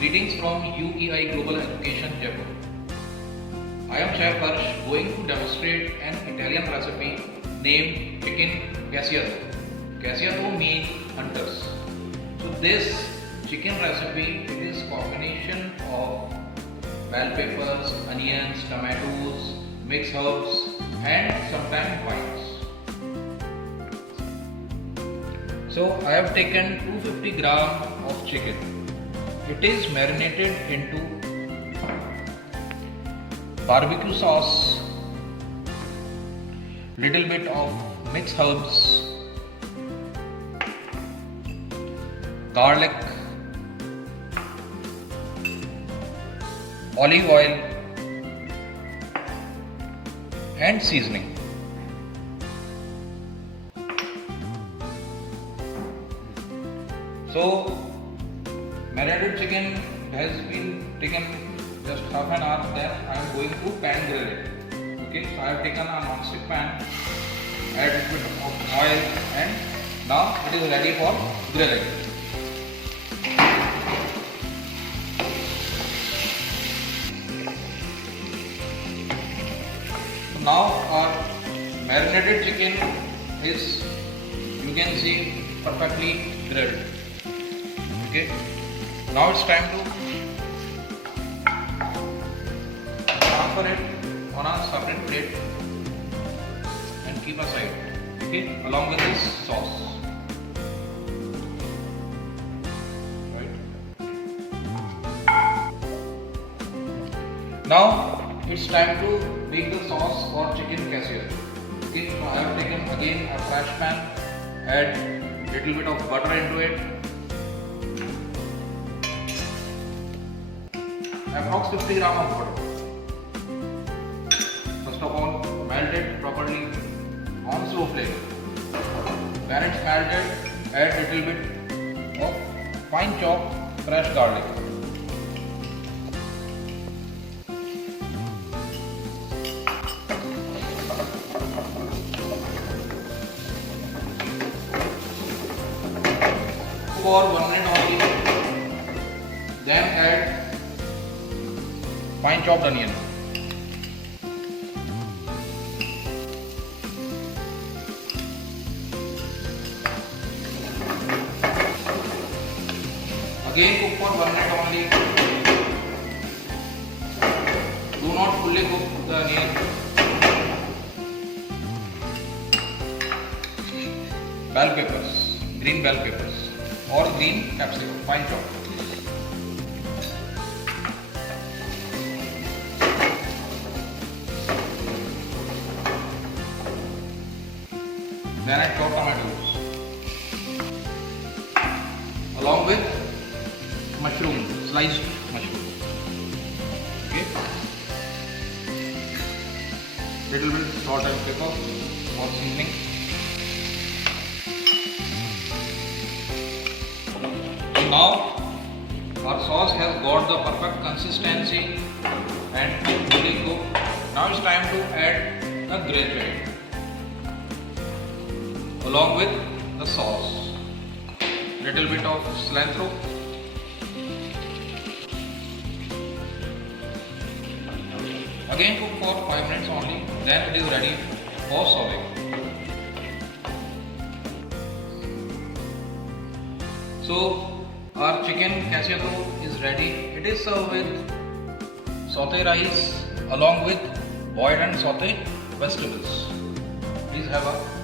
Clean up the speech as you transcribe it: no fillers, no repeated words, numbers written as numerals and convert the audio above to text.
Greetings from UEI Global Education Jaipur. I am Chef Harsh going to demonstrate an Italian recipe named chicken Cacciatore. Cacciatore means hunters. So this chicken recipe is combination of bell peppers, onions, tomatoes, mixed herbs and sometimes whites. So I have taken 250 gram of chicken. It is marinated into barbecue sauce, little bit of mixed herbs, garlic, olive oil and seasoning. So marinated chicken has been taken just half an hour. Then I am going to pan grill it. Okay, so I have taken a non-stick pan, add a bit of oil, and now it is ready for grilling. So now our marinated chicken is, you can see, perfectly grilled. Okay. Now it's time to transfer it on a separate plate and keep aside. Okay, along with this sauce. Right. Now it's time to make the sauce for chicken Cacciatore. Okay, so I have taken again a fresh pan, add little bit of butter into it. Approx 50 gram of butter. First of all, melt it properly on slow flame. When it's melted, add little bit of fine chopped fresh garlic. For 1 minute only. Then add fine chopped onion. Again cook for 1 minute only. Do not fully cook the onion. Bell peppers, green bell peppers or green capsicum, fine chopped. Then I chop tomatoes along with mushroom, sliced mushroom. Okay. Little bit salt and pepper for seasoning. So now our sauce has got the perfect consistency and fully cooked. Now it's time to add the grilled chicken along with the sauce, little bit of cilantro, again cook for 5 minutes only, then it is ready for serving. So our chicken Cacciatore is ready. It is served with sauté rice along with boiled and sauté vegetables. Please have a